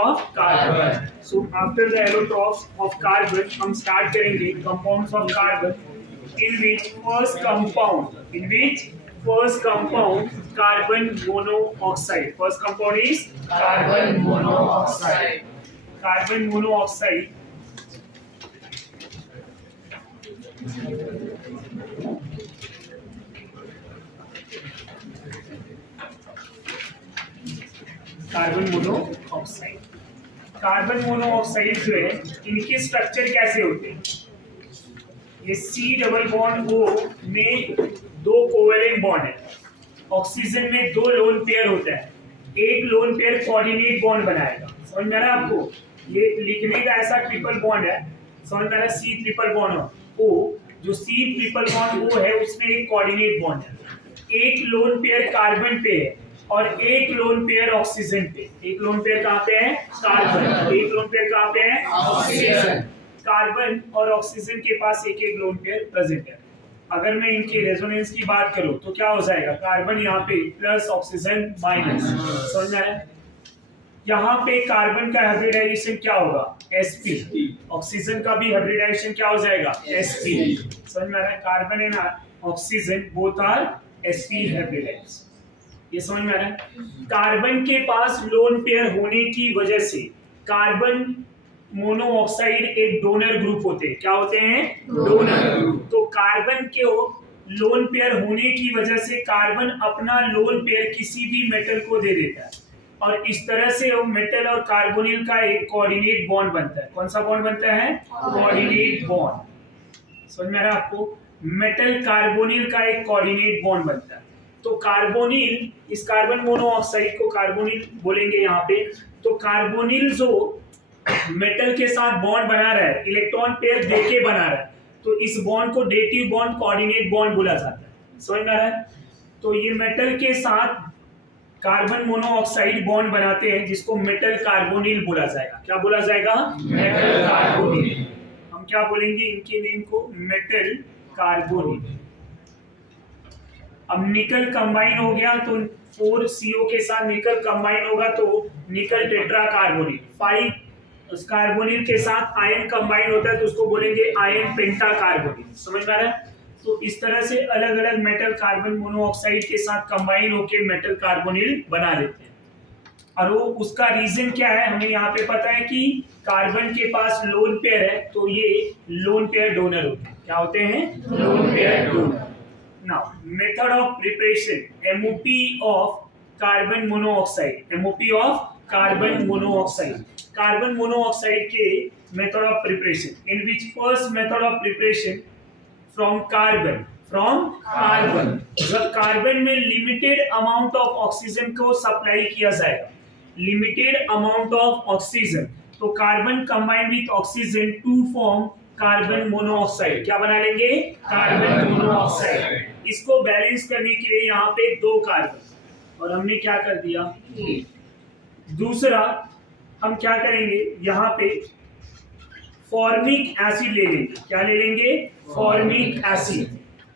of carbon. So after the allotropes of carbon, हम start करेंगे compounds of carbon, in which first compound carbon monoxide. First compound is Carbon monoxide. Carbon monoxide. Carbon monoxide. Carbon monoxide जो है, इनके structure कैसे होते हैं? ये C double bond O में दो कोवेलेंट बॉन्ड है, ऑक्सीजन में दो लोन पेयर होता है, एक लोन पेयर कोऑर्डिनेट बॉन्ड बनाएगा। समझ में आ रहा है आपको? ये लिखने का ऐसा ट्रिपल बॉन्ड है, समझ में आ रहा है? C ट्रिपल बॉन्ड O, जो C ट्रिपल बॉन्ड O है उसमें एक कोऑर्डिनेट बॉन्ड है, एक लोन पेयर कार्बन पे है और एक लोन पेयर ऑक्सीजन पे। एक लोन पेयर कहाँ पे है? कार्बन। एक लोन पेयर कहाँ पे है? ऑक्सीजन। कार्बन और ऑक्सीजन के पास एक एक लोन पेयर प्रेजेंट है। अगर मैं इनके रेजोनेंस की बात करूं तो क्या हो जाएगा? कार्बन यहाँ पे प्लस, ऑक्सीजन माइनस। समझ में आया? यहाँ पे कार्बन का हाइब्रिडाइजेशन क्या होगा? sp। ऑक्सीजन का भी हाइब्रिडाइजेशन क्या हो जाएगा? sp। समझ में आ रहा है? Carbon and oxygen both are sp hybridised. ये समझ में आ रहा है? कार्बन के पास लोन पेयर होने की वजह से कार्बन मोनोऑक्साइड एक डोनर ग्रुप होते हैं। क्या होते हैं? Donor group. तो कार्बन के लोन पेयर होने की वजह से कार्बन अपना लोन पेयर किसी भी मेटल को दे देता है और इस तरह से वो मेटल और कार्बोनिल का एक कोऑर्डिनेट बॉन्ड बनता है। कौन सा बॉन्ड बनता है? Coordinate bond. समझ में आ रहा है आपको? मेटल कार्बोनिल का एक कोऑर्डिनेट बॉन्ड बनता है। तो कार्बोनिल, इस कार्बन मोनोऑक्साइड को कार्बोनिल बोलेंगे यहाँ पे। तो कार्बोनिल जो मेटल के साथ बॉन्ड बना रहा है, इलेक्ट्रॉन पेयर देके बना रहा है, तो इस बॉन्ड को डेटिव बॉन्ड, कोऑर्डिनेट बॉन्ड बोला जाता है। समझ में आ रहा है? तो ये मेटल के साथ कार्बन मोनोऑक्साइड बॉन्ड बनाते हैं जिसको मेटल कार्बोनिल बोला जाएगा। क्या बोला जाएगा? Metal carbonyl. हम क्या बोलेंगे इनके नेम को? Metal carbonyl. अब निकल कंबाइन हो गया तो 4CO के साथ निकल कंबाइन होगा तो निकल टेट्रा कार्बोनिल। 5 कार्बोनिल के साथ आयन कंबाइन होता है तो उसको बोलेंगे आयन पेंटा कार्बोनिल। समझ में आ रहा है? तो इस तरह से अलग अलग मेटल कार्बन मोनोऑक्साइड के साथ कंबाइन होकर मेटल कार्बोनिल बना देते हैं। और वो उसका रीजन क्या है हमें यहाँ पे पता है कि कार्बन के पास लोन पेयर है तो ये लोन पेयर डोनर होते हैं। क्या होते हैं? Lone pair donor. Now, method of preparation, MOP of carbon monoxide, MOP of carbon monoxide. Carbon monoxide के method of preparation, in which first method of preparation from carbon, जब carbon में limited amount of oxygen को supply किया जाएगा, limited amount of oxygen, तो carbon combine with oxygen to form carbon monoxide. क्या बना लेंगे? Carbon monoxide. इसको बैलेंस करने के लिए यहाँ पे दो कार्बन और हमने क्या कर दिया? दूसरा हम क्या करेंगे? यहाँ पे फॉर्मिक एसिड ले लेंगे। क्या ले लेंगे? Formic acid.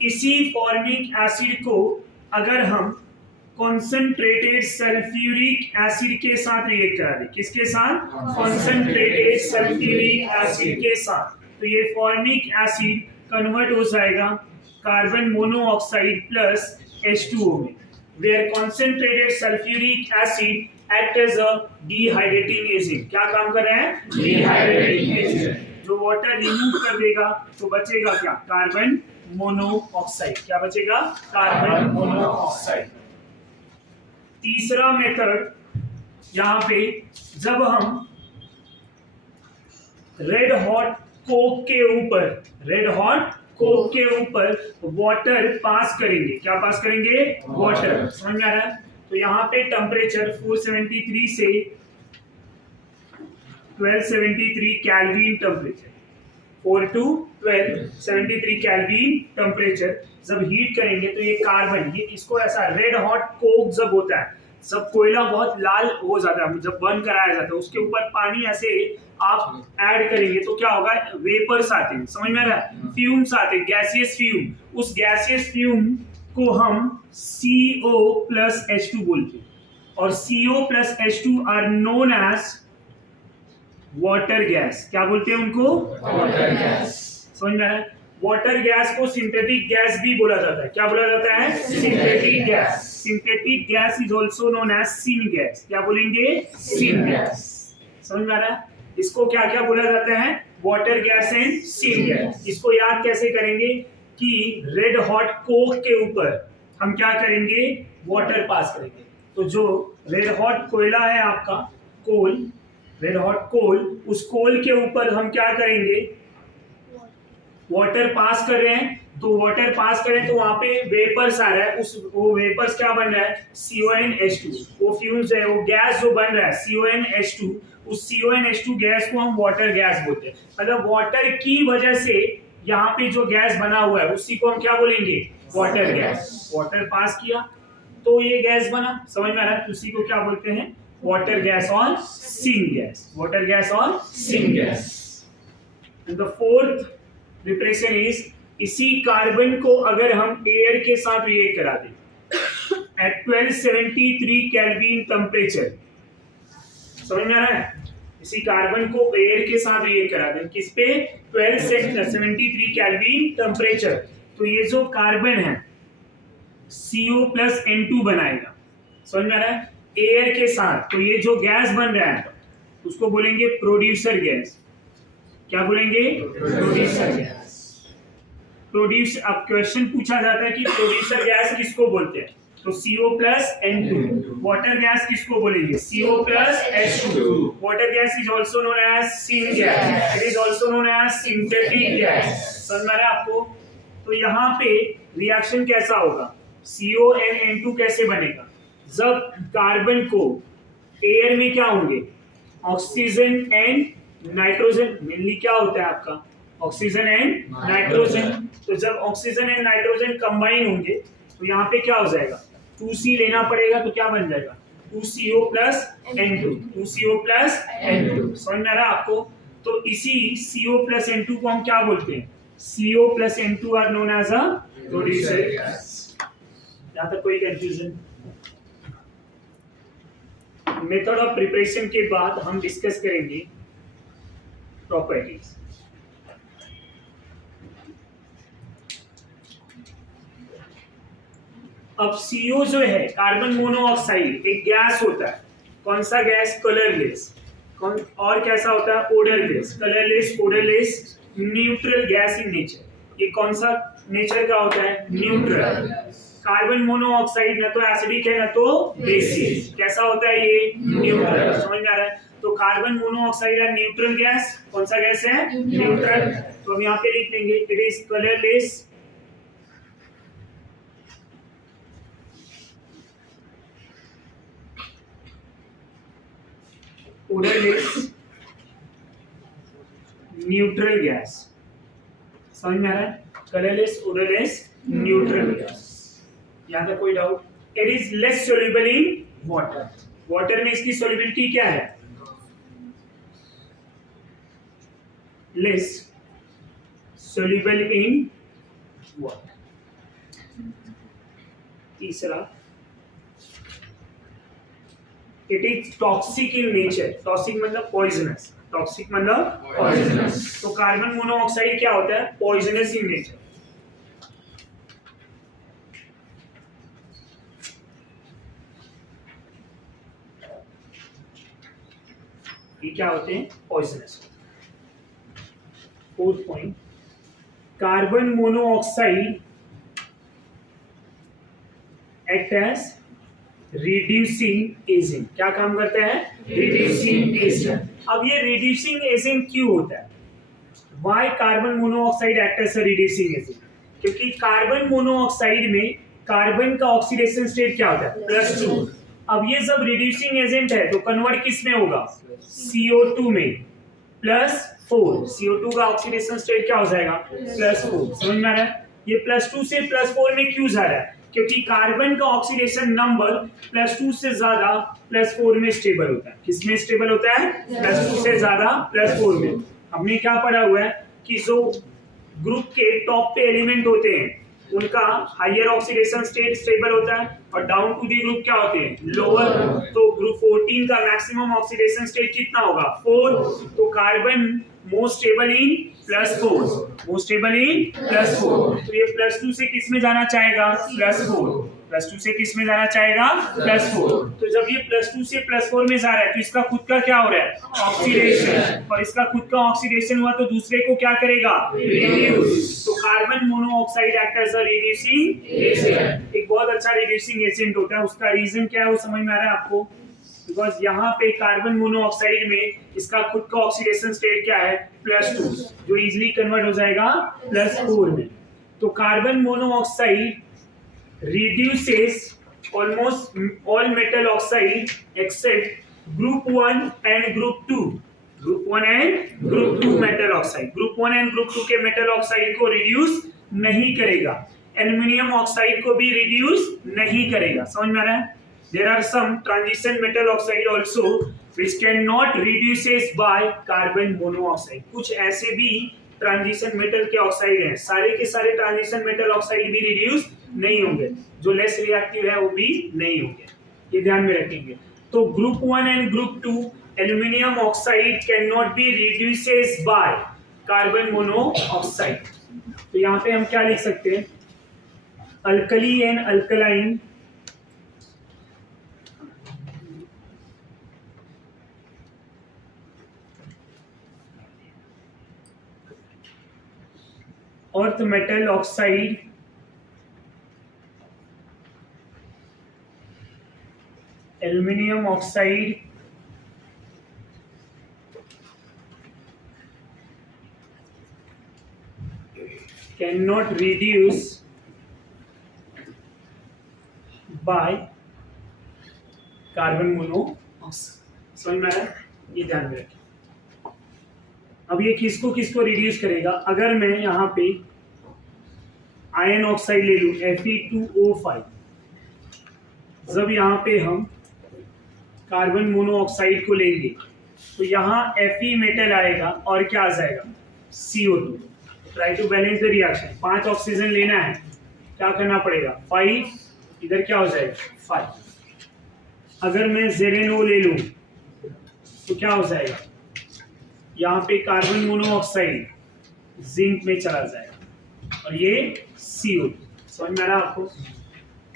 इसी फॉर्मिक एसिड को अगर हम कॉन्सेंट्रेटेड सल्फ्यूरिक एसिड के साथ रिएक्ट करा दें, किसके साथ? कॉन्सेंट्रेटेड सल्फ्यूरिक एसिड के साथ, तो ये फॉर्मिक एसिड कन्वर्ट हो जाएगा कार्बन मोनोऑक्साइड प्लस H2O में, where concentrated sulphuric acid act as a dehydrating agent. क्या काम कर रहे हैं? Dehydrating agent. जो वाटर रिमूव कर देगा तो बचेगा क्या? Carbon monoxide. क्या बचेगा? Carbon monoxide. तीसरा मेथड यहाँ पे, जब हम रेड हॉट कोक के ऊपर वाटर पास करेंगे। क्या पास करेंगे? वाटर। समझ में आ रहा है? तो यहाँ पे टेम्परेचर 473 से 1273 kelvin temperature, 4 to 1273 kelvin temperature जब हीट करेंगे तो ये कार्बन, ये इसको ऐसा रेड हॉट कोक जब होता है, जब कोयला बहुत लाल हो जाता है, जब बर्न कराया जाता है, उसके ऊपर पानी ऐसे आप ऐड करेंगे तो क्या होगा? वेपर्स आते हैं। समझ में आ रहा है? फ्यूम्स आते हैं, गैसियस फ्यूम। उस गैसियस फ्यूम को हम CO plus H2 बोलते हैं। और CO plus H2 are known as water gas. क्या बोलते हैं उनको? Water gas. समझ में आया? वाटर गैस को सिंथेटिक गैस भी बोला जाता है। क्या बोला जाता है? Synthetic gas. Synthetic gas is also known as syn gas. क्या बोलेंगे? Syn gas. समझ में आ रहा है? इसको क्या क्या बोला जाता है? Water gas and syn gas. इसको याद कैसे करेंगे कि रेड हॉट कोक के ऊपर हम क्या करेंगे? वाटर पास करेंगे। तो जो रेड हॉट कोयला है आपका, कोल, रेड हॉट कोल, उस कोल के ऊपर हम क्या करेंगे? वाटर पास कर रहे हैं। तो वाटर पास करें तो वहां पे वेपर्स आ रहा है। वो वेपर्स क्या बन रहा है? CONH2। वो फ्यूम्स है, वो गैस जो बन रहा है CONH2, उस CONH2 गैस को हम वाटर गैस बोलते हैं। मतलब वाटर की वजह से यहाँ पे जो गैस बना हुआ है उसी को हम क्या बोलेंगे? Water gas. वाटर पास किया तो ये गैस बना। समझ में आ रहा है? उसी को क्या बोलते हैं? वाटर गैस और सिन गैस। वाटर गैस और syn gas. And the fourth repression is, इसी कार्बन को अगर हम एयर के साथ रिएक्ट करा दें एट 1273 केल्विन टेम्परेचर। समझ में आ रहा है? इसी कार्बन को एयर के साथ रिएक्ट करा दें किस पे? 1273 केल्विन टेम्परेचर। तो ये जो कार्बन है CO प्लस N2 बनाएगा। समझ में आ रहा है? एयर के साथ। तो ये जो गैस बन रहा है उसको बोलेंगे प्रोड्यूसर गैस। क्या बोलेंगे? Producer gas. प्रोड्यूस, अब क्वेश्चन पूछा जाता है कि प्रोड्यूसर गैस किसको बोलते हैं? तो CO plus N2। Water gas किसको बोलेंगे? CO plus H2। Water gas is also known as syn gas. It is also known as synthetic gas. समझ में आ रहा है आपको? तो यहाँ पे रिएक्शन कैसा होगा? CONN2 कैसे बनेगा? जब कार्बन को एयर में क्या होंगे? Oxygen and nitrogen. मेनली क्या होता है आपका? Oxygen and nitrogen. तो जब ऑक्सीजन एंड नाइट्रोजन कंबाइन होंगे तो यहाँ पे क्या हो जाएगा? 2C लेना पड़ेगा। तो क्या बन जाएगा? 2CO plus N2। 2CO plus N2। समझ में आ रहा है आपको? तो इसी CO प्लस N2 को हम क्या बोलते हैं? CO plus N2 are known as a producer gas. यहाँ तक कोई कंफ्यूजन? मेथड ऑफ प्रिपरेशन के बाद हम डिस्कस करेंगे प्रॉपर्टीज। अब CO जो है, कार्बन मोनोऑक्साइड, एक गैस होता है। कौन सा गैस? कलरलेस। और कैसा होता है? Odourless. Colourless, odourless, neutral gas in nature. ये कौन सा नेचर का होता है? न्यूट्रल। कार्बन मोनोऑक्साइड ना तो एसिडिक है ना तो बेसिक। कैसा होता है ये? न्यूट्रल। समझ में आ रहा है? तो कार्बन मोनोऑक्साइड है न्यूट्रल गैस। कौन सा गैस है? न्यूट्रल। तो हम यहाँ पे लिख लेंगे it is colourless, odorless, neutral gas. समझ में आ रहा है? Colourless, odorless, neutral gas. यहाँ तक कोई doubt? It is less soluble in water. Water में इसकी सोल्युबिलिटी क्या है? Less soluble in water. तीसरा, it is toxic in nature. Toxic मतलब पॉइजनस। टॉक्सिक मतलब पॉइजनस। तो कार्बन मोनोऑक्साइड क्या होता है? Poisonous in nature. ये क्या होते हैं? Poisonous. Fourth point, carbon monoxide act as reducing agent. क्या काम करता है? Reducing agent. अब ये रिड्यूसिंग एजेंट क्यों होता है? Why carbon monoxide act as a reducing agent? क्योंकि कार्बन मोनोऑक्साइड में कार्बन का ऑक्सीडेशन स्टेट क्या होता है? +2। अब ये जब रिड्यूसिंग एजेंट है तो कन्वर्ट किस में होगा? CO2 में +4। CO2 का ऑक्सीडेशन स्टेट क्या हो जाएगा? +4। समझ में आ रहा है? ये +2 से +4 में क्यों जा रहा है? क्योंकि कार्बन का ऑक्सीडेशन नंबर +2 से ज्यादा +4 में स्टेबल होता है। किसमें स्टेबल होता है? +2 से ज्यादा +4 में। हमने क्या पढ़ा हुआ है कि जो ग्रुप के टॉप पे एलिमेंट होते हैं उनका हायर ऑक्सीडेशन स्टेट स्टेबल होता है और डाउन टू दी ग्रुप क्या होते हैं लोअर। तो ग्रुप 14 का मैक्सिमम ऑक्सीडेशन स्टेट कितना होगा 4। तो carbon most stable in +4, most stable in +4। तो ये +2 से किस में जाना चाहेगा +4, +2 से किस में जाना चाहेगा +4। तो जब ये +2 से +4 में जा रहा है तो इसका खुद का क्या हो रहा है ऑक्सीडेशन, और इसका खुद का ऑक्सीडेशन हुआ तो दूसरे को क्या करेगा रिड्यूस। तो carbon monoxide act as a reducing agent, एक बहुत अच्छा रिड्यूसिंग एजेंट होता है। उसका रीजन क्या है वो समझ में आ रहा है आपको? बिकॉज यहाँ पे कार्बन मोनोऑक्साइड में इसका खुद का ऑक्सीडेशन स्टेट क्या है +2, जो इजीली कन्वर्ट हो जाएगा +4 में। तो carbon monoxide reduces almost all metal oxide except group 1 and group 2, group 1 and group 2 metal oxide, group 1 and group 2 के metal oxide को reduce नहीं करेगा, एल्युमिनियम ऑक्साइड को भी reduce नहीं करेगा। समझ में आ रहा है? There are some transition metal oxide also which cannot reduces by carbon monoxide, कुछ ऐसे भी ट्रांजिशन मेटल के ऑक्साइड हैं, सारे के सारे ट्रांजिशन मेटल ऑक्साइड भी रिड्यूस नहीं होंगे, जो लेस रिएक्टिव है वो भी नहीं होंगे, ये ध्यान में रखेंगे। तो group 1 and group 2 aluminium oxide can not be reduces by carbon monoxide. तो यहाँ पे हम क्या लिख सकते हैं alkali and alkaline earth metal oxide aluminium oxide can not reduce by carbon monoxide. समझ में आया? ये ध्यान में रखें। अब ये किसको किसको रिड्यूस करेगा? अगर मैं यहाँ पे आयन ऑक्साइड ले लूं Fe2O5, जब यहाँ पे हम कार्बन मोनोऑक्साइड को लेंगे तो यहाँ Fe मेटल आएगा और क्या आ जाएगा CO2। Try to balance the reaction, 5 oxygen लेना है, क्या करना पड़ेगा 5, इधर क्या हो जाएगा 5। अगर मैं ZnO ले लूं तो क्या हो जाएगा, यहाँ पे कार्बन मोनोऑक्साइड जिंक में चला जाएगा और ये CO2। समझ में आ रहा आपको?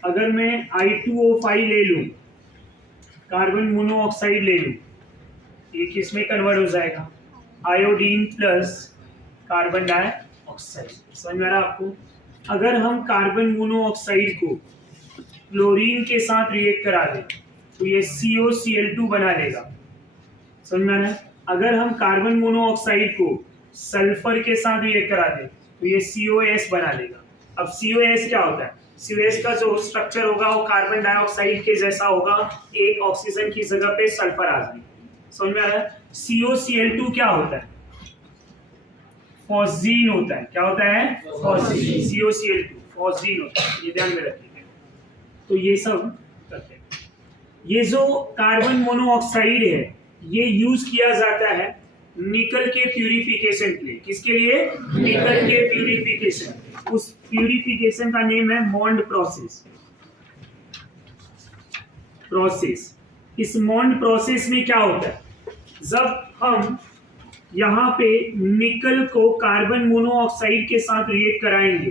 अगर मैं I2O5 ले लूं, कार्बन मोनोऑक्साइड ले लूं, ये किस में कन्वर्ट हो जाएगा आयोडीन प्लस कार्बन डाइऑक्साइड। समझ में आ रहा आपको? अगर हम कार्बन मोनोऑक्साइड को क्लोरीन के साथ रिएक्ट करा दें तो ये COCl2 बना लेगा। समझ में आ रहा है? अगर हम कार्बन मोनोऑक्साइड को सल्फर के साथ रिएक्ट करा दें तो ये COS बना लेगा। अब COS क्या होता है? COS का जो स्ट्रक्चर होगा वो कार्बन डाइऑक्साइड के जैसा होगा, एक ऑक्सीजन की जगह पे सल्फर आ जाएगा। समझ में आ रहा है? COCl2 क्या होता है? फॉस्जीन होता है। क्या होता है? फॉस्जीन। COCl2 फॉस्जीन होता है, ये ध्यान में रखिएगा। तो ये सब करते हैं। ये जो कार्बन मोनोऑक्साइड है ये यूज किया जाता है निकल के प्यूरिफिकेशन के लिए। किसके लिए? निकल के प्यूरिफिकेशन। उस प्यूरिफिकेशन का नेम है मॉन्ड प्रोसेस। इस मॉन्ड प्रोसेस में क्या होता है, जब हम यहाँ पे निकल को कार्बन मोनोऑक्साइड के साथ रिएक्ट कराएंगे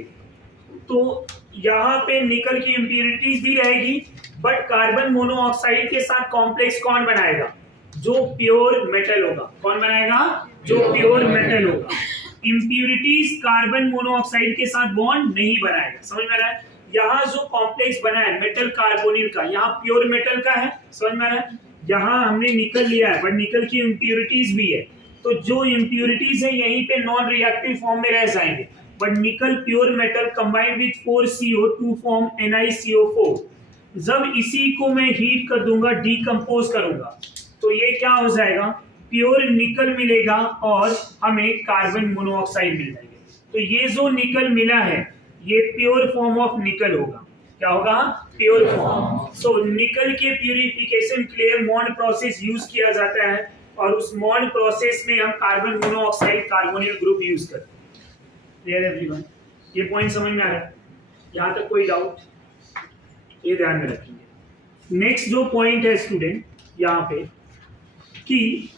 तो यहाँ पे निकल की इम्प्यूरिटीज भी रहेगी, बट कार्बन मोनोऑक्साइड के साथ कॉम्प्लेक्स कौन बनाएगा? जो प्योर मेटल होगा। कौन बनाएगा? जो प्योर मेटल होगा। इम्प्यूरिटीज कार्बन मोनोऑक्साइड के साथ बॉन्ड नहीं बनाएगा। समझ में आ रहा है? यहाँ जो कॉम्प्लेक्स बना है मेटल कार्बोनिल का, यहाँ प्योर मेटल का है। समझ में आ रहा है? यहाँ हमने निकल लिया है बट निकल की इम्प्यूरिटीज भी है, तो जो इम्प्यूरिटीज है यहीं पे नॉन रिएक्टिव फॉर्म में रह जाएंगे, but nickel pure metal combined with 4CO to form NiCO4। जब इसी को मैं हीट कर दूंगा, डीकंपोज करूंगा, तो ये क्या हो जाएगा, प्योर निकल मिलेगा और हमें कार्बन मोनोऑक्साइड मिल जाएगा। तो ये जो निकल मिला है ये प्योर फॉर्म ऑफ निकल होगा। क्या होगा? Pure form. सो निकल के प्यूरिफिकेशन के लिए मॉन्ड प्रोसेस यूज किया जाता है और उस मॉन्ड प्रोसेस में हम carbon monoxide carbonyl group use करते हैं। Clear everyone? ये पॉइंट समझ में आ रहा है? यहाँ तक कोई डाउट? ये ध्यान में रखेंगे। नेक्स्ट जो पॉइंट है स्टूडेंट यहाँ पे कि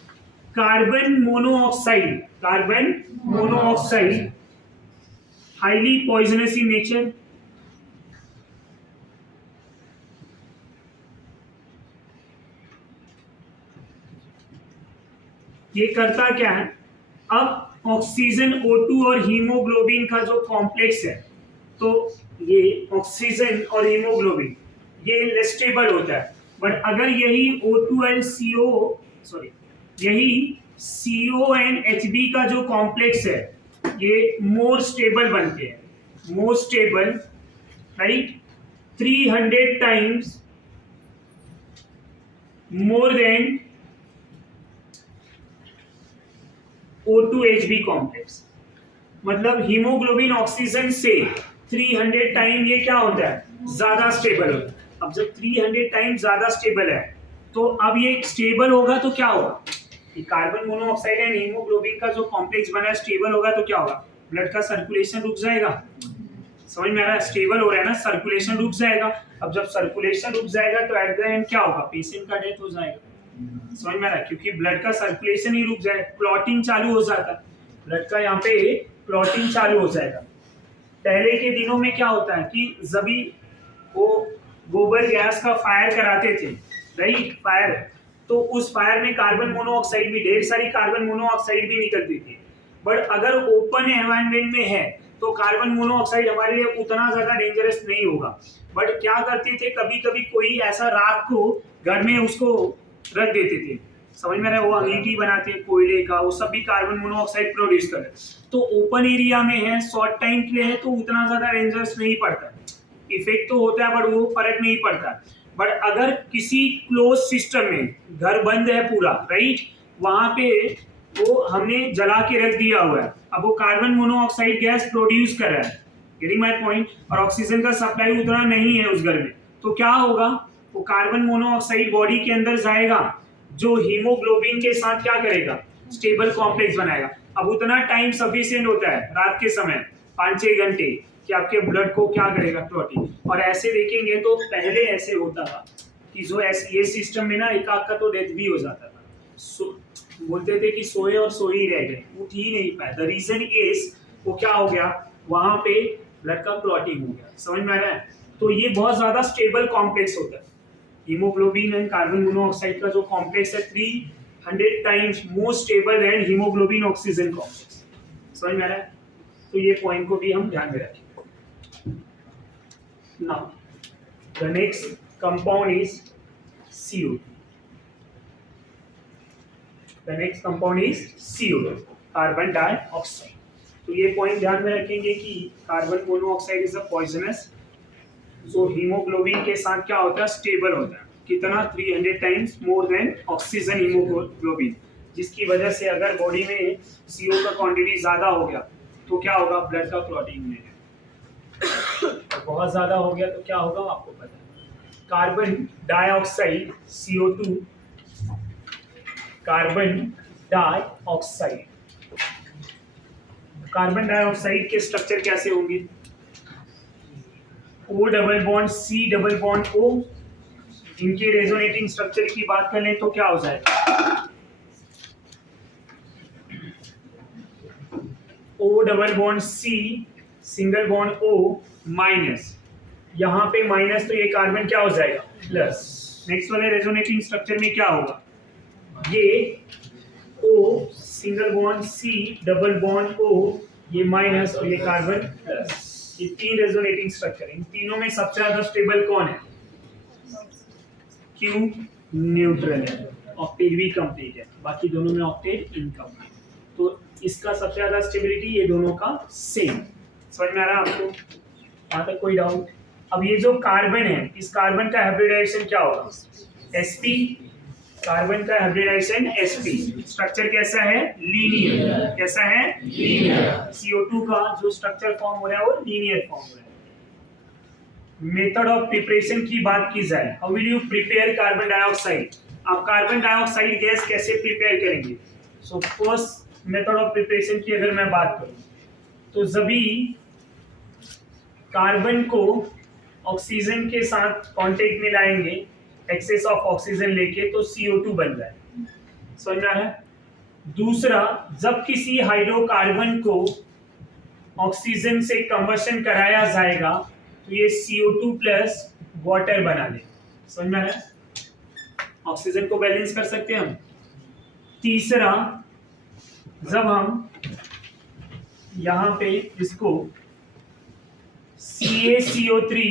carbon monoxide highly poisonous in nature. ये करता क्या है, अब ऑक्सीजन O2 और हीमोग्लोबिन का जो कॉम्प्लेक्स है, तो ये ऑक्सीजन और हीमोग्लोबिन ये स्टेबल होता है, बट अगर यही CO एंड HB का जो कॉम्प्लेक्स है ये मोर स्टेबल बनते हैं, more stable, right, 300 times more than O2HB complex. मतलब हीमोग्लोबिन ऑक्सीजन से 300 टाइम ये क्या होता है, ज्यादा स्टेबल होता है। अब जब 300 टाइम ज्यादा स्टेबल है तो अब ये स्टेबल होगा तो क्या होगा, ये कार्बन मोनोऑक्साइड एंड हीमोग्लोबिन का जो कॉम्प्लेक्स बना है स्टेबल होगा तो क्या होगा, ब्लड का सर्कुलेशन रुक जाएगा। समझ में आ रहा है, स्टेबल हो रहा है ना, सर्कुलेशन रुक जाएगा। अब जब सर्कुलेशन रुक जाएगा तो एट द एंड क्या होगा, पेशेंट का डेथ हो जाएगा। समझ में आ रहा है, क्योंकि ब्लड का सर्कुलेशन ही रुक जाए, क्लॉटिंग चालू हो जाता है, ब्लड का यहाँ पे क्लॉटिंग चालू हो जाएगा। पहले के दिनों में क्या होता है कि जब भी वो गोबर गैस का फायर कराते थे, राइट, फायर, तो उस फायर में कार्बन मोनोऑक्साइड भी, ढेर सारी कार्बन मोनोऑक्साइड भी निकलती थी। बट अगर ओपन एनवायरनमेंट में है तो कार्बन मोनोऑक्साइड हमारे लिए उतना ज्यादा डेंजरस नहीं होगा। बट क्या करते थे, कभी कभी कोई ऐसा राख को घर में उसको रख देते थे, समझ में रहा है, वो अंगीठी बनाते हैं कोयले का, वो सब भी कार्बन मोनोऑक्साइड प्रोड्यूस कर रहे हैं। तो ओपन एरिया में है, शॉर्ट टाइम के लिए है, तो उतना ज्यादा डेंजरस नहीं पड़ता, इफेक्ट तो होता है बट वो फर्क नहीं पड़ता। बट अगर किसी क्लोज सिस्टम में, घर बंद है पूरा, राइट, वहां पे वो हमने जला के रख दिया हुआ है, अब वो कार्बन मोनोऑक्साइड गैस प्रोड्यूस कर रहा है, गेटिंग माय पॉइंट, और ऑक्सीजन का सप्लाई उतना नहीं है उस घर में, तो क्या होगा, वो कार्बन मोनोऑक्साइड बॉडी के अंदर जाएगा, जो हीमोग्लोबिन के साथ क्या करेगा, स्टेबल कॉम्प्लेक्स बनाएगा। अब उतना टाइम सफिशिएंट होता है रात के समय 5-6 घंटे कि आपके ब्लड को क्या करेगा, क्लॉटिंग। और ऐसे देखेंगे तो पहले ऐसे होता था कि जो ये सिस्टम में ना एक आध का तो डेथ भी हो जाता था, बोलते थे कि सोए और सोए ही रह गए, उठ ही नहीं पाए। द रीजन इज वो क्या हो गया, वहां पे ब्लड का क्लॉटिंग हो गया। समझ में आ रहा है, तो ये बहुत ज्यादा स्टेबल कॉम्प्लेक्स होता है। हीमोग्लोबिन एंड कार्बन मोनोऑक्साइड का जो कॉम्प्लेक्स है 300 times more stable then haemoglobin oxygen complex. समझ में आ रहा है, तो ये पॉइंट को भी हम ध्यान में रखें। Now, the next compound is CO2. The next compound is CO2, carbon dioxide. तो ये पॉइंट ध्यान में रखेंगे कि carbon monoxide is a poisonous, जो हीमोग्लोबिन के साथ क्या होता है, स्टेबल होता है, कितना, 300 times more than oxygen haemoglobin, जिसकी वजह से अगर बॉडी में CO का क्वांटिटी ज्यादा हो गया तो क्या होगा, ब्लड का क्लॉटिंग होने लगा। बहुत ज्यादा हो गया तो क्या होगा आपको पता है, carbon dioxide CO2, carbon dioxide, carbon dioxide के स्ट्रक्चर कैसे होंगे, O double bond C double bond O, इनके रेजोनेटिंग स्ट्रक्चर की बात कर लें तो क्या हो जाएगा, O double bond C single bond O minus, यहाँ पे माइनस, तो ये कार्बन क्या हो जाएगा, प्लस। नेक्स्ट वाले रेजोनेटिंग स्ट्रक्चर में क्या होगा, ये O single bond C double bond O, ये माइनस और ये कार्बन प्लस। ये तीन रेजोनेटिंग स्ट्रक्चर, इन तीनों में सबसे ज्यादा स्टेबल कौन है, Q न्यूट्रल है, ऑक्टेट भी कंप्लीट है, बाकी दोनों में ऑक्टेट इनकम्प्लीट, तो इसका सबसे ज्यादा स्टेबिलिटी ये दोनों का सेम। समझ में आ रहा है आपको, यहाँ तक कोई डाउट? अब ये जो कार्बन है, इस कार्बन का हाइब्रिडाइजेशन क्या होगा, sp, कार्बन का हाइब्रिडाइजेशन sp, स्ट्रक्चर कैसा है, लीनियर, कैसा है, लीनियर। CO2 का जो स्ट्रक्चर फॉर्म हो रहा है वो लीनियर फॉर्म हो रहा है। मेथड ऑफ प्रिपरेशन की बात की जाए, how will you prepare carbon dioxide, आप कार्बन डाइऑक्साइड गैस कैसे प्रिपेयर करेंगे। So first method of preparation की अगर मैं बात करूं तो जब भी कार्बन को ऑक्सीजन के साथ कांटेक्ट में लाएंगे, एक्सेस ऑफ ऑक्सीजन लेके, तो CO2 बन जाए। समझ में आ रहा है? दूसरा, जब किसी हाइड्रोकार्बन को ऑक्सीजन से कंबशन कराया जाएगा तो ये CO2 प्लस वाटर बना ले। समझ में आ रहा है? ऑक्सीजन को बैलेंस कर सकते हैं हम। तीसरा, जब हम यहां पे इसको CaCO3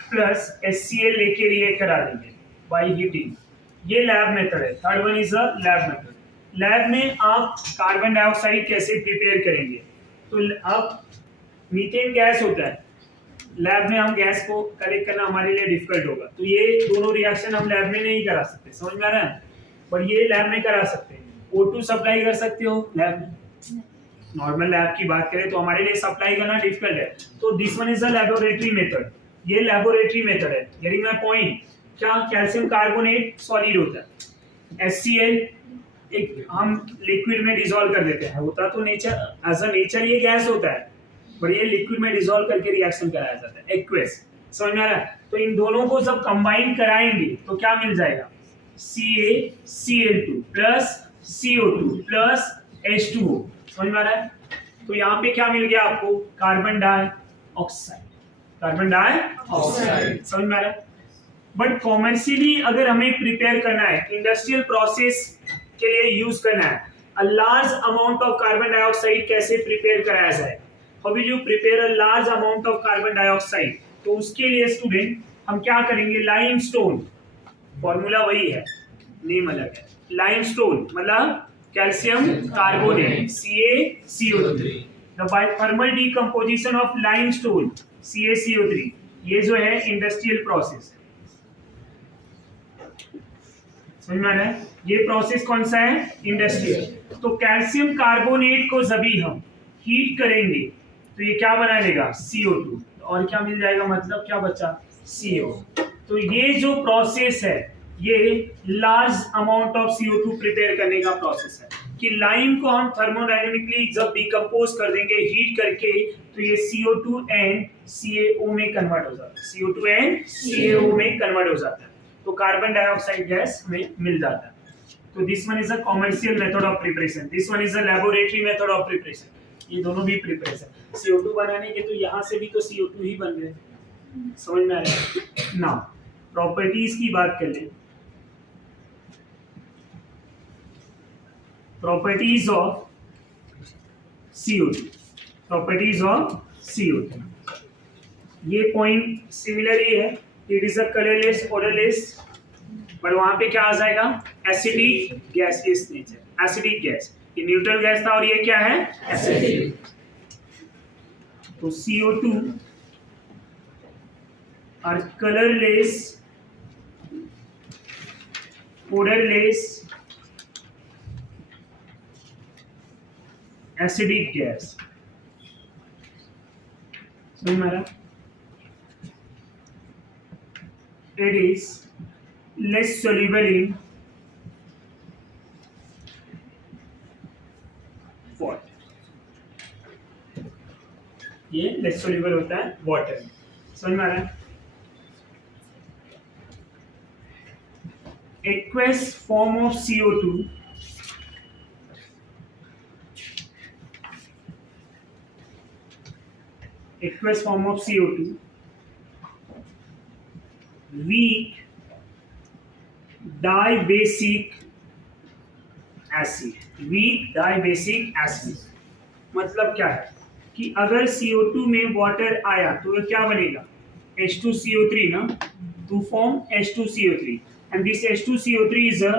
प्लस HCl लेके रिएक्ट करा देंगे बाय हीटिंग। ये लैब मेथड है। Third one is a lab method. Lab में आप कार्बन डाइऑक्साइड कैसे प्रिपेयर करेंगे? तो अब मीथेन गैस होता है, लैब में हम गैस को कलेक्ट करना हमारे लिए डिफिकल्ट होगा, तो ये दोनों रिएक्शन हम लैब में नहीं करा सकते। समझ में आ रहा है? पर ये लैब में करा सकते हैं। O2 सप्लाई कर सकते हो लैब में। नॉर्मल लैब की बात करें तो हमारे लिए सप्लाई करना डिफिकल्ट है, तो this one is a laboratory method. ये लेबोरेटरी मेथड है। Getting my point? क्या कैल्शियम कार्बोनेट सॉलिड होता है, HCl एक हम लिक्विड में डिसॉल्व कर देते हैं, होता तो नेचर एज अ नेचर ये गैस होता है, पर ये लिक्विड में डिसॉल्व करके रिएक्शन कराया जाता है, एक्वेस। समझ में आ रहा है? तो इन दोनों को जब कंबाइन कराएंगे तो क्या मिल जाएगा? CaCl2 plus CO2 plus H2O। समझ में आ रहा है? तो यहाँ पे क्या मिल गया आपको? Carbon dioxide. Carbon dioxide. समझ में आ रहा है? बट कॉमर्शियली अगर हमें प्रिपेयर करना है, इंडस्ट्रियल प्रोसेस के लिए यूज करना है, a large amount of carbon dioxide कैसे प्रिपेयर कराया जाए? How will you prepare a large amount of carbon dioxide? तो उसके लिए स्टूडेंट हम क्या करेंगे? लाइमस्टोन, फॉर्मूला वही है, नेम अलग है। लाइमस्टोन मतलब calcium carbonate, CaCO3। The by thermal decomposition of limestone, CaCO3, ये जो है इंडस्ट्रियल प्रोसेस है। समझ में आ रहा है? ये प्रोसेस कौन सा है? इंडस्ट्रियल। तो कैल्शियम कार्बोनेट को जब भी हम हीट करेंगे तो ये क्या बना लेगा? CO2, और क्या मिल जाएगा? मतलब क्या बचा? CO। तो ये जो प्रोसेस है ये large amount of CO2 prepare करने का प्रोसेस है, कि लाइम को हम थर्मोडायनेमिकली जब डिकम्पोज कर देंगे हीट करके तो ये CO2 एंड CaO में कन्वर्ट हो जाता है, CO2 एंड CaO में कन्वर्ट हो जाता है, तो कार्बन डाइऑक्साइड गैस में मिल जाता है। तो this one is a commercial method of preparation, this one is a laboratory method of preparation. ये दोनों भी प्रिपरेशन। CO2 बनाने के तो यहाँ से भी तो CO2 ही बन गए। समझ में आ रहा है? नाउ प्रॉपर्टीज की बात कर लें। Properties of CO2, properties of CO2, ये पॉइंट सिमिलर ही है। It is a colourless, odourless, पर वहां पे क्या आ जाएगा? एसिडिक गैस इस नेचर, एसिडिक गैस। ये न्यूट्रल गैस था और ये क्या है? एसिडिक। तो CO2 are colourless, odourless, acidic gas. समझ में आ रहा? It is less soluble in water. ये less soluble होता है water में। समझ में आ रहा है? Aqueous form of CO2 aqueous form of CO2 weak dibasic acid, weak dibasic acid मतलब क्या है? कि अगर CO2 में वाटर आया तो ये क्या बनेगा? H2CO3 ना, to form H2CO3, and this H2CO3 is a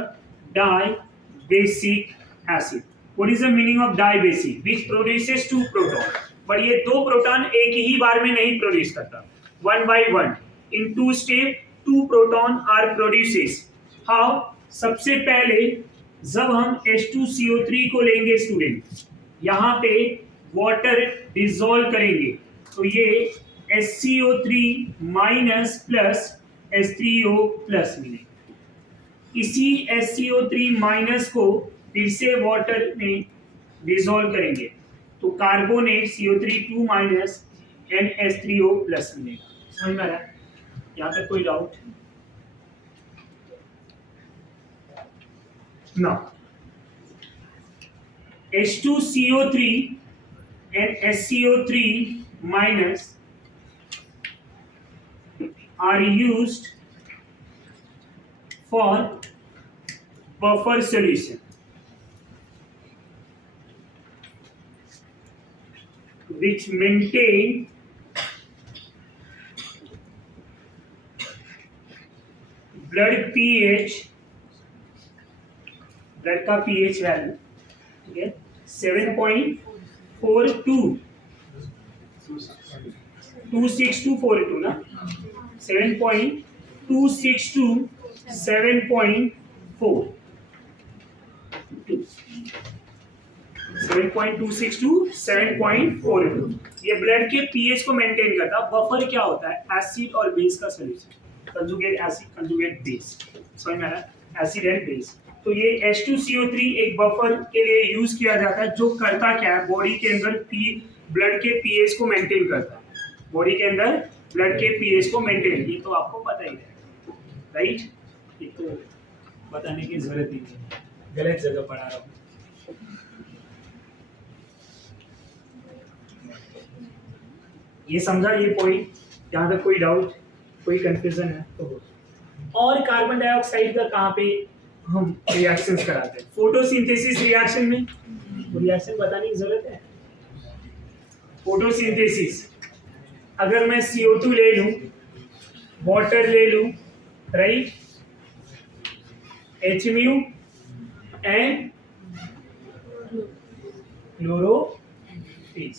dibasic acid. What is the meaning of dibasic? Which produces two proton, but ये दो प्रोटॉन एक ही बार में नहीं प्रोड्यूस करता, one by one in two step two proton are produces. How? सबसे पहले जब हम H2CO3 को लेंगे स्टूडेंट, यहाँ पे वाटर डिसॉल्व करेंगे तो ये HCO3 minus plus H3O plus मिलेगा। इसी HCO3 माइनस को फिर से वाटर में डिसॉल्व करेंगे तो carbonate CO3 2 minus NH3O plus मिलेगा। समझ में आ रहा है? यहाँ तक कोई डाउट? ना। H2CO3 and HCO3 minus are used for buffer solution which maintain blood pH, blood का pH वैल्यू, ठीक है, 7.42 26242 ना, 7.262 7.4 7.262 7.42 ये ब्लड के पीएच को मेंटेन करता है। बफर क्या होता है? एसिड और बेस का solution, conjugate acid conjugate base. समझ में आ रहा है? Acid and base. तो ये H2CO3 एक बफर के लिए यूज किया जाता है, जो करता क्या है, बॉडी के अंदर ब्लड के पीएच को मेंटेन करता है। बॉडी के अंदर ब्लड के पीएच को मेंटेन, ये तो आपको पता ही है, राइट? ये तो बताने की जरूरत ही नहीं, गलत जगह पढ़ा रहा हूँ। ये समझा ये पॉइंट? यहाँ तक कोई डाउट, कोई कंफ्यूजन है तो बोलो। और कार्बन डाइऑक्साइड का कहाँ पे हम रिएक्शंस कराते हैं? फोटोसिंथेसिस रिएक्शन में। रिएक्शन बताने की जरूरत है? फोटोसिंथेसिस, अगर मैं CO2 ले लूं, वाटर ले लूं, राइट, HMU एंड क्लोरोफिल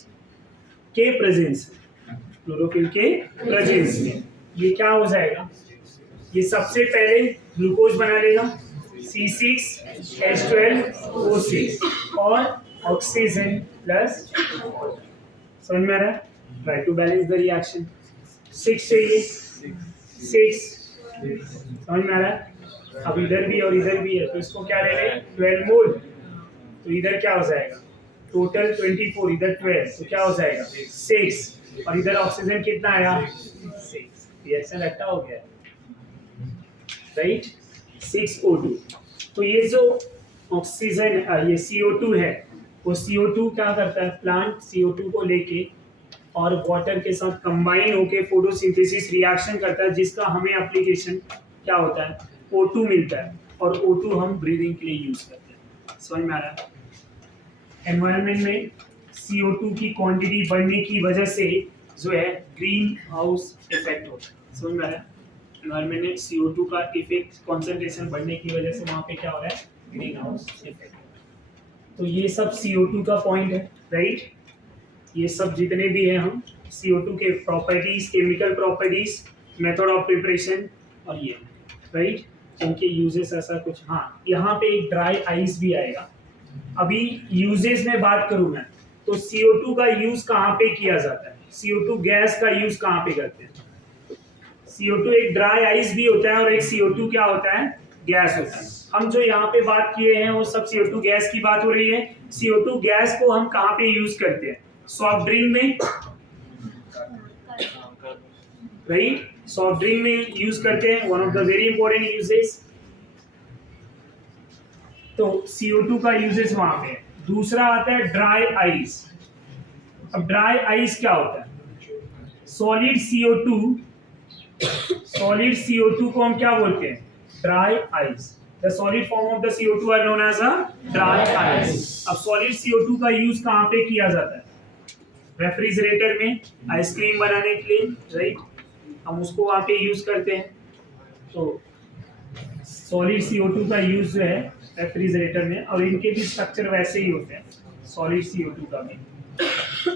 के प्रेजेंस, क्लोरोफिल के प्रेजेंस में ये क्या हो जाएगा? ये सबसे पहले ग्लूकोज बना लेगा C6H12O6 और ऑक्सीजन प्लस, समझ में आ रहा है? Try to balance the reaction. 6 चाहिए, 6, समझ में आ रहा है? अब इधर भी और इधर भी है तो इसको क्या ले लें? 12 मोल। तो इधर क्या हो जाएगा? टोटल 24, इधर 12, तो क्या हो जाएगा? 6, और इधर ऑक्सीजन कितना आया? 6। रिएक्शन अच्छा हो गया, राइट? 6O2। तो ये जो ऑक्सीजन, ये CO2 है, वो CO2 क्या करता है? प्लांट CO2 को लेके और वाटर के साथ कंबाइन होके फोटोसिंथेसिस रिएक्शन करता है, जिसका हमें एप्लीकेशन क्या होता है? O2 मिलता है, और O2 हम ब्रीदिंग के लिए यूज करते हैं। समझ में आ रहा है? एनवायरनमेंट में CO2 की क्वांटिटी बढ़ने की वजह से जो है ग्रीन हाउस इफेक्ट होता है। समझ में आ रहा है? एनवायरनमेंट में CO2 का इफेक्ट, कंसंट्रेशन बढ़ने की वजह से वहां पे क्या हो रहा है? Green house effect. तो ये सब CO2 का पॉइंट है, राइट? ये सब जितने भी हैं हम CO2 के properties, chemical properties, method of preparation, और ये, राइट? उनके यूजेस ऐसा कुछ। हाँ, यहाँ पे एक ड्राई आइस भी आएगा। अभी यूजेस में बात करूं मैं, तो CO2 का यूज कहाँ पे किया जाता है? CO2 गैस का यूज कहाँ पे करते हैं? CO2 एक ड्राई आइस भी होता है और एक CO2 क्या होता है? गैस होता है। हम जो यहाँ पे बात किए हैं वो सब CO2 गैस की बात हो रही है। CO2 गैस को हम कहाँ पे यूज करते हैं? सॉफ्ट ड्रिंक में, राइट? सॉफ्ट ड्रिंक में यूज करते हैं, one of the very important uses. तो CO2 का यूजेस वहां पे है। दूसरा आता है ड्राई आइस। अब ड्राई आइस क्या होता है? सॉलिड CO2 को हम क्या बोलते हैं? Dry ice. The solid form of the CO2 are known as a dry ice. अब सॉलिड CO2 का यूज कहाँ पे किया जाता है? रेफ्रिजरेटर में आइसक्रीम बनाने के लिए, राइट? हम उसको वहां पे यूज करते हैं। तो सॉलिड CO2 का यूज जो है रेफ्रिजरेटर में, और इनके भी स्ट्रक्चर वैसे ही होते हैं, सॉलिड CO2 का भी।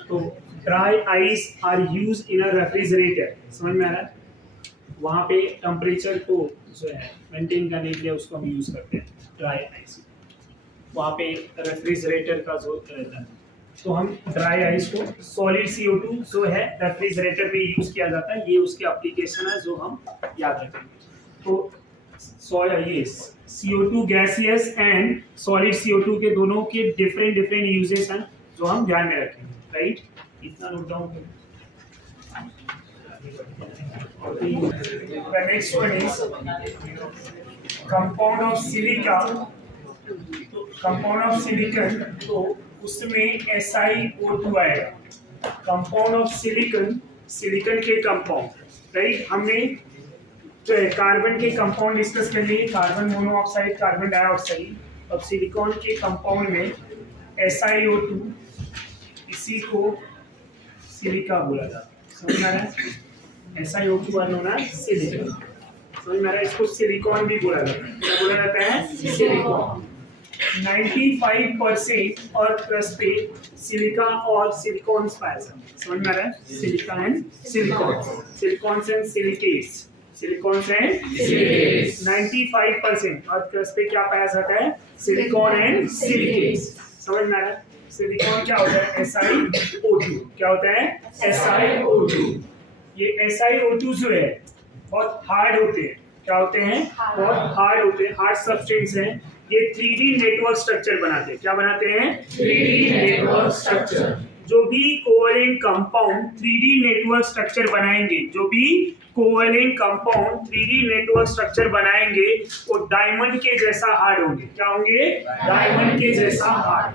तो dry ice are use in a refrigerator. समझ में आ रहा है? वहाँ पे टेम्परेचर को जो है मेंटेन करने के लिए उसको हम यूज करते हैं, ड्राई आइस। वहाँ पे रेफ्रिजरेटर का जो रहता है, तो हम ड्राई आइस को, सॉलिड CO2 जो है रेफ्रिजरेटर में यूज किया जाता है। ये उसके एप्लीकेशन है जो हम याद रखेंगे। तो ये CO2 gaseous and solid CO2 के दोनों के डिफरेंट यूजेस हैं जो हम ध्यान में रखेंगे, राइट? इतना नोट डाउन करें। The next one is compound of silica. Compound of silicon, तो उसमें SiO2 आएगा. कंपाउंड ऑफ सिलिकॉन, सिलिकॉन के कंपाउंड, राइट. हमने जो है कार्बन के कंपाउंड डिस्कस कर लिए, कार्बन मोनोऑक्साइड, कार्बन डाइऑक्साइड. अब सिलिकॉन के कंपाउंड में SiO2, इसी को सिलिका बोला जाता है. समझ में आ रहा है? SiO2 are known as silica. समझ में आ रहा है? इसको सिलिकॉन भी बोला जाता है. क्या बोला जाता है? सिलिकॉन. 95% और प्लस पे सिलिका और सिलिकॉन्स पाया जाता है. समझ में आ रहा है? Silica and silicon, silicones and silicates, silicones and silicates. 95% और प्लस पे क्या पाया जाता है? Silicon and silicates. समझ में आ रहा है? सिलिकॉन क्या होता है? SiO2. क्या होता है? SiO2. ये SiO2 जो है बहुत हार्ड होते हैं. क्या होते हैं? बहुत हार्ड होते हैं, हार्ड सब्सटेंस हैं. ये 3D नेटवर्क स्ट्रक्चर बनाते हैं. क्या बनाते हैं? 3D network structure. जो भी covalent compound 3D network structure बनाएंगे, जो भी covalent compound 3D network structure बनाएंगे, वो डायमंड के जैसा हार्ड होंगे. क्या होंगे? डायमंड के जैसा हार्ड.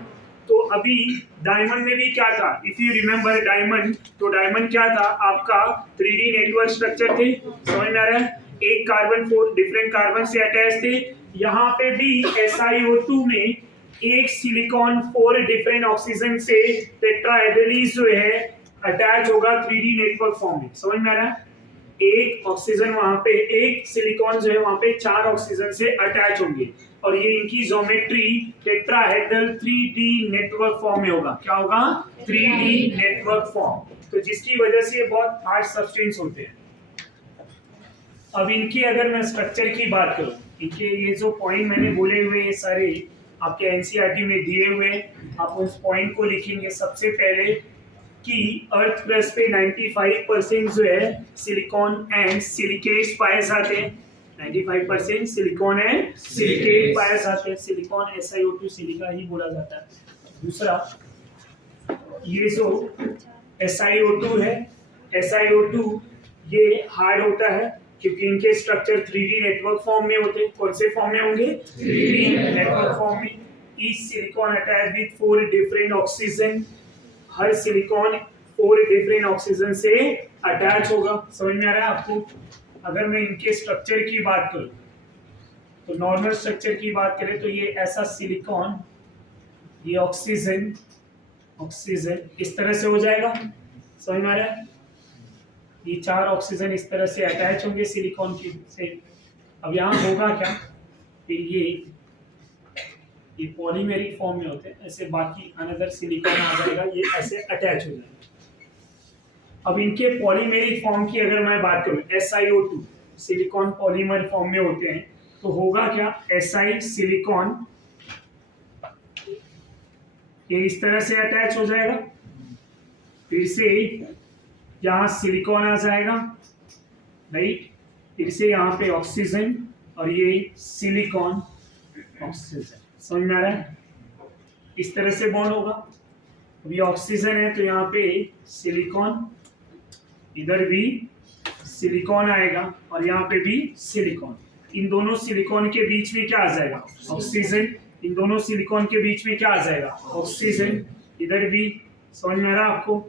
तो अभी डायमंड में भी क्या था? इफ यू रिमेम्बर डायमंड, तो डायमंड क्या था? आपका 3D नेटवर्क स्ट्रक्चर थे. समझ में आ रहा है? एक कार्बन 4 डिफरेंट कार्बन से अटैच थे. यहाँ पे भी SiO2 में एक सिलिकॉन 4 डिफरेंट ऑक्सीजन से टेट्राहेड्रली जो है अटैच होगा 3D नेटवर्क फॉर्म में. समझ में आ रहा है? एक ऑक्सीजन वहां पे, एक सिलिकॉन जो है वहां पे 4 ऑक्सीजन से अटैच होंगे, और ये इनकी geometry tetrahedral 3D network form में होगा. क्या होगा? 3D network form. तो जिसकी वजह से ये बहुत हार्ड सब्सटेंस होते हैं. अब इनकी अगर मैं स्ट्रक्चर की बात करूं, इनके ये जो पॉइंट मैंने बोले हुए ये सारे आपके एनसीईआरटी में दिए हुए, आप उस पॉइंट को लिखेंगे. सबसे पहले कि अर्थ क्रस्ट पे 95% जो है सिलिकॉन एंड सिलिकेट्स पाए जाते हैं. 95% सिलिकॉन एंड सिलिकेट पाए जाते हैं. सिलिकॉन SiO2 सिलिका ही बोला जाता है. दूसरा, ये जो SiO2 है, SiO2 ये हार्ड होता है क्योंकि इनके स्ट्रक्चर 3D नेटवर्क फॉर्म में होते हैं. कौन से फॉर्म में होंगे? 3D नेटवर्क फॉर्म में. Each silicon attach with 4 different oxygen. Her silicon 4 different oxygen से अटैच होगा. समझ में आ रहा है आपको? अगर मैं इनके स्ट्रक्चर की बात करूं, तो नॉर्मल स्ट्रक्चर की बात करें तो ये ऐसा सिलिकॉन, ये ऑक्सीजन, ऑक्सीजन इस तरह से हो जाएगा. समझ में आ रहा है? ये 4 ऑक्सीजन इस तरह से अटैच होंगे सिलिकॉन की से. अब यहाँ होगा क्या? फिर ये पॉलीमेरिक फॉर्म में होते हैं. ऐसे बाकी अनदर सिलिकॉन आ जाएगा, ये ऐसे अटैच हो जाएगा. अब इनके पॉलीमेरिक फॉर्म की अगर मैं बात करूं, SiO2 सिलिकॉन पॉलीमर फॉर्म में होते हैं, तो होगा क्या? Si सिलिकॉन ये इस तरह से अटैच हो जाएगा. फिर से यहाँ सिलिकॉन आ जाएगा, राइट. फिर से यहाँ पे ऑक्सीजन और ये सिलिकॉन ऑक्सीजन. समझ में आ रहा है? इस तरह से बॉन्ड होगा. अब ये ऑक्सीजन है तो यहाँ पे सिलिकॉन, इधर भी सिलिकॉन आएगा और यहाँ पे भी सिलिकॉन. इन दोनों सिलिकॉन के बीच में क्या आ जाएगा? ऑक्सीजन. इन दोनों सिलिकॉन के बीच में क्या आ जाएगा? ऑक्सीजन. इधर भी. समझ में आ रहा है आपको?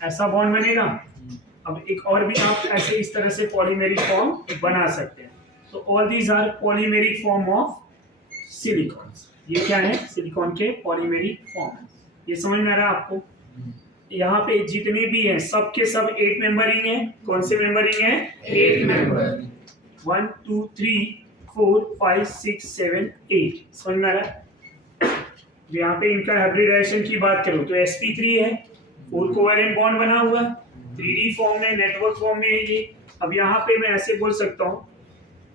ऐसा बॉन्ड बनेगा. अब एक और भी आप ऐसे इस तरह से पॉलीमेरिक फॉर्म बना सकते हैं. तो all these are polymeric form of silicon. ये क्या है? सिलिकॉन के पॉलीमेरिक फॉर्म. ये समझ में आ रहा है आपको? यहाँ पे जितने भी हैं सब के सब 8 मेंबरिंग है. कौन से मेंबरिंग है? 8 मेंबर. 1 2 3 4 5 6 7 8. समझ में आ रहा है? यहाँ पे इनका हाइब्रिडाइजेशन की बात करूं तो sp3 है, 4 कोवेलेंट बॉन्ड बना हुआ है, 3D फॉर्म में, नेटवर्क फॉर्म में है ये. अब यहाँ पे मैं ऐसे बोल सकता हूँ,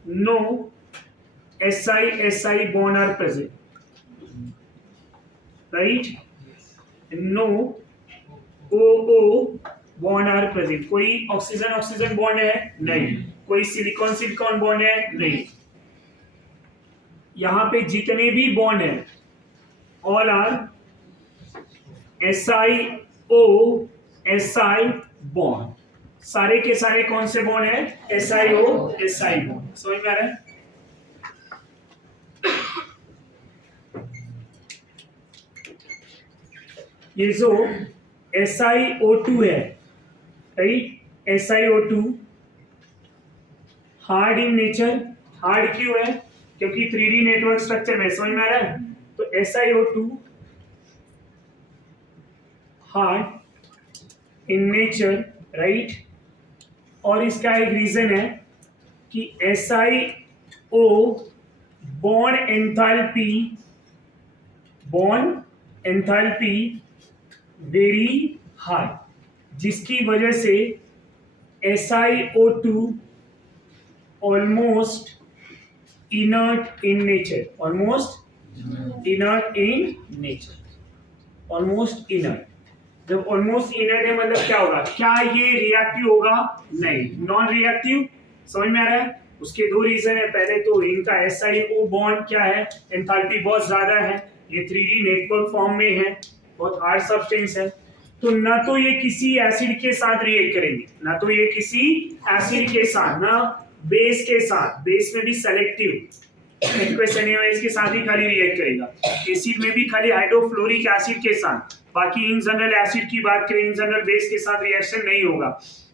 no SI bond are present, right. No OO bond are present. कोई ऑक्सीजन बॉन्ड है? नहीं. कोई सिलिकॉन बॉन्ड है? नहीं. यहाँ पे जितने भी बॉन्ड हैं ऑल आर SiO बॉन्ड, सारे के सारे कौन से बॉन्ड है? SiO bond. समझ में आ रहा है? ये जो SiO2 है, right, SiO2 hard in nature. Hard क्यों है? क्योंकि 3D नेटवर्क स्ट्रक्चर में। समझ में आ रहा है? तो SiO2 hard in nature, right. और इसका एक रीजन है कि SiO bond enthalpy very high, जिसकी वजह से SiO2 almost inert in nature, almost inert. जब ऑलमोस्ट इनर्ट है मतलब क्या होगा? क्या ये रिएक्टिव होगा? नहीं, नॉन रिएक्टिव। समझ में आ रहा है? उसके दो रीजन है। पहले तो इनका SiO बॉन्ड क्या है, एंथैल्पी बहुत ज्यादा है, ये 3D नेटवर्क फॉर्म में है, बहुत हार्ड सब्सटेंस है, तो ना तो ये किसी एसिड के साथ रिएक्ट करेंगे, ना तो ये किसी एसिड के साथ, ना बेस के साथ। बेस में भी सेलेक्टिव एक्वस NaOH के साथ ही खाली रिएक्ट करेगा, एसिड में भी खाली हाइड्रोफ्लोरिक एसिड के साथ। बाकी इन जनरल एसिड की बात करें, इन जनरल बेस के साथ रिएक्शन नहीं होगा।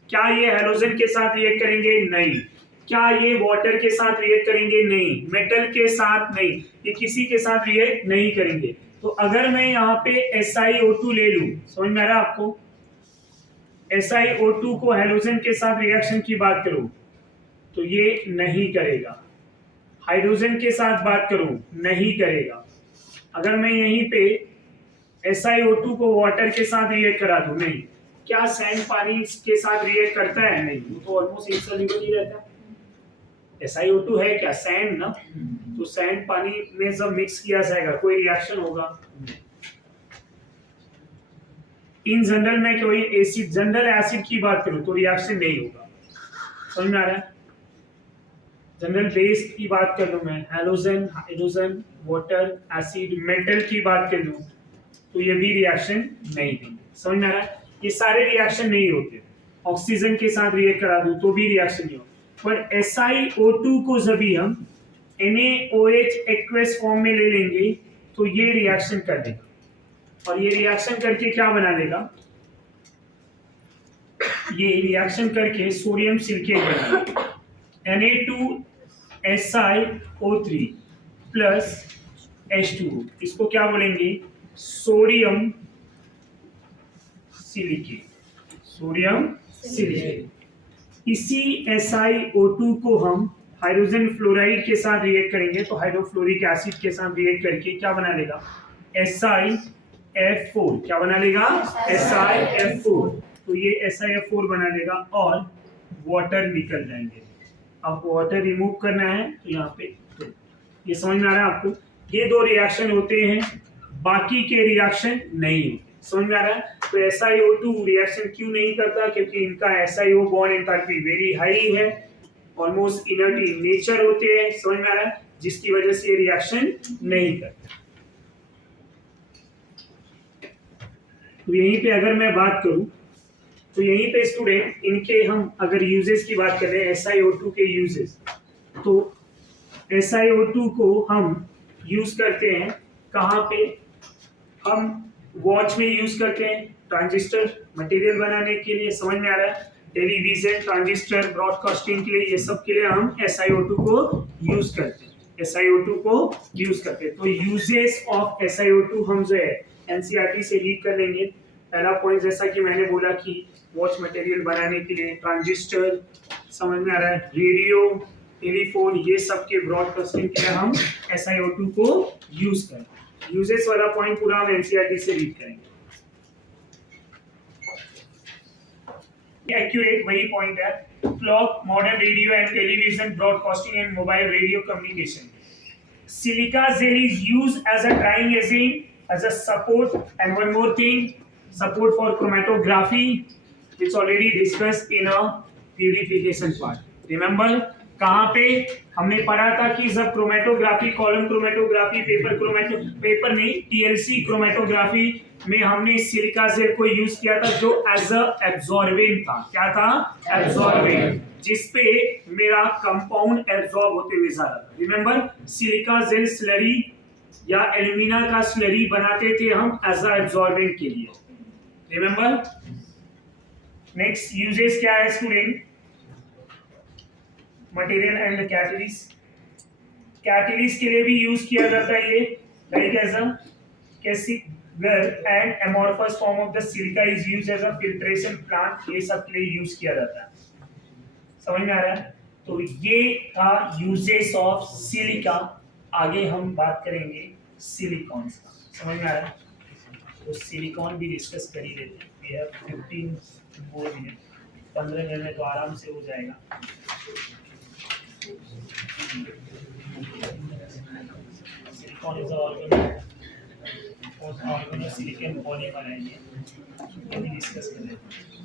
क्या ये हेलोजन के साथ रिएक्ट करेंगे? नहीं। क्या ये वाटर के साथ रिएक्ट करेंगे? नहीं। मेटल के साथ नहीं, ये किसी के साथ रिएक्ट नहीं करेंगे। तो अगर मैं यहाँ पे SiO2 ले लूं, समझ में आ रहा है आपको? SiO2 को हेलोजन के साथ रिएक्शन की बात करूं तो ये नहीं करेगा। हाइड्रोजन के साथ बात करूं, नहीं करेगा। अगर मैं यहीं पे SiO2 को वाटर के साथ रिएक्ट करा दूं, नहीं। क्या सैंड पानी के साथ रिएक्ट करता है? नहीं, वो तो ऑलमोस्ट इनसॉल्युबल ही रहता है। SiO2 है क्या? सैंड ना, तो सैंड पानी में जब मिक्स किया जाएगा कोई रिएक्शन होगा? इन जनरल में कोई एसिड, जनरल एसिड की बात करूं तो रिएक्शन नहीं होगा। समझ में आ रहा है? जनरल बेस की बात कर लूं मैं, halogen, hydrogen, water, acid, metal की बात कर लूं तो ये भी रिएक्शन नहीं देंगे। समझ में आ रहा है? ये सारे रिएक्शन नहीं होते। ऑक्सीजन के साथ रिएक्ट करा दूं तो भी रिएक्शन नहीं होगा। पर SiO2 को जब भी हम NaOH एक्वस फॉर्म में ले लेंगे तो ये रिएक्शन कर देगा, और ये रिएक्शन करके क्या बना देगा? ये रिएक्शन करके सोडियम सिलिकेट बना देगा, Na2SiO3 प्लस H2O। इसको क्या बोलेंगे? Sodium silicate. इसी SiO2 को हम हाइड्रोजन फ्लोराइड के साथ रिएक्ट करेंगे तो हाइड्रोफ्लोरिक एसिड के साथ रिएक्ट करके क्या बना लेगा? SiF4। क्या बना लेगा? SiF4। तो ये SiF4 बना लेगा और वाटर निकल जाएंगे। अब वाटर रिमूव करना है तो यहाँ पे तो ये समझ में आ रहा है आपको? ये दो रिएक्शन होते हैं, बाकी के रिएक्शन नहीं होते। समझ में आ रहा है? तो SiO2 रिएक्शन क्यों नहीं करता? क्योंकि इनका SiO bond enthalpy very high है, ऑलमोस्ट इनर्ट इन नेचर होते हैं। समझ में आ रहा है? जिसकी वजह से ये रिएक्शन नहीं करता। तो यहीं पे अगर मैं बात करूं तो यहीं पे स्टूडेंट इनके हम अगर यूजेस की बात करें, SiO2 के यूजेस, तो SiO2 को हम यूज करते हैं कहाँ पे? हम वॉच में यूज करते हैं, ट्रांजिस्टर मटेरियल बनाने के लिए। समझ में आ रहा है? टेलीविजन, ट्रांजिस्टर, ब्रॉडकास्टिंग के लिए, ये सब के लिए हम SiO2 को यूज करते हैं। तो यूजेस ऑफ SiO2 हम जो है NCERT से रीड कर लेंगे। पहला पॉइंट जैसा कि मैंने बोला कि वॉच मटेरियल बनाने के लिए, ट्रांजिस्टर, समझ में आ रहा है, रेडियो, टेलीफोन, ये सब के ब्रॉडकास्टिंग के लिए हम SiO2 को यूज करें। यूजेस वाला पॉइंट पूरा हम NCERT से रीड करेंगे। एक्यूरेट वही पॉइंट है। Clock, modern radio and television, broadcasting and mobile radio communication. Silica gel is used as a drying agent, as a support, and one more thing, support for chromatography, which already discussed in a purification part. Remember, कहाँ पे हमने पढ़ा था कि जब chromatography, column chromatography, paper नहीं, TLC chromatography में हमने सिलिका जेल को यूज किया था जो एज अ एब्जॉर्बेंट था। क्या था? एब्जॉर्बेंट, जिसपे मेरा कंपाउंड एब्जॉर्ब होते हुए जा रहा था। रिमेंबर, सिलिका जेल स्लरी या एल्यूमिना का स्लरी बनाते थे हम एज अ एब्जॉर्बेंट के लिए। रिमेंबर, नेक्स्ट यूजेस क्या है student? Material and catalyst. Catalyst के लिए भी यूज किया जाता है ये, like as a kieselguhr and amorphous form of the silica is used as a filtration plant. ये सब के लिए यूज किया जाता है। समझ में आ रहा है? तो ये था यूजेस ऑफ सिलिका। आगे हम बात करेंगे सिलिकॉन का। समझ में आ रहा है? तो सिलिकॉन भी डिस्कस कर ही लेते हैं। We have 15 more minutes, 15 minute में तो आराम से हो जाएगा। Silicon is organo silicon polymer है, ये भी डिस्कस कर लेते हैं।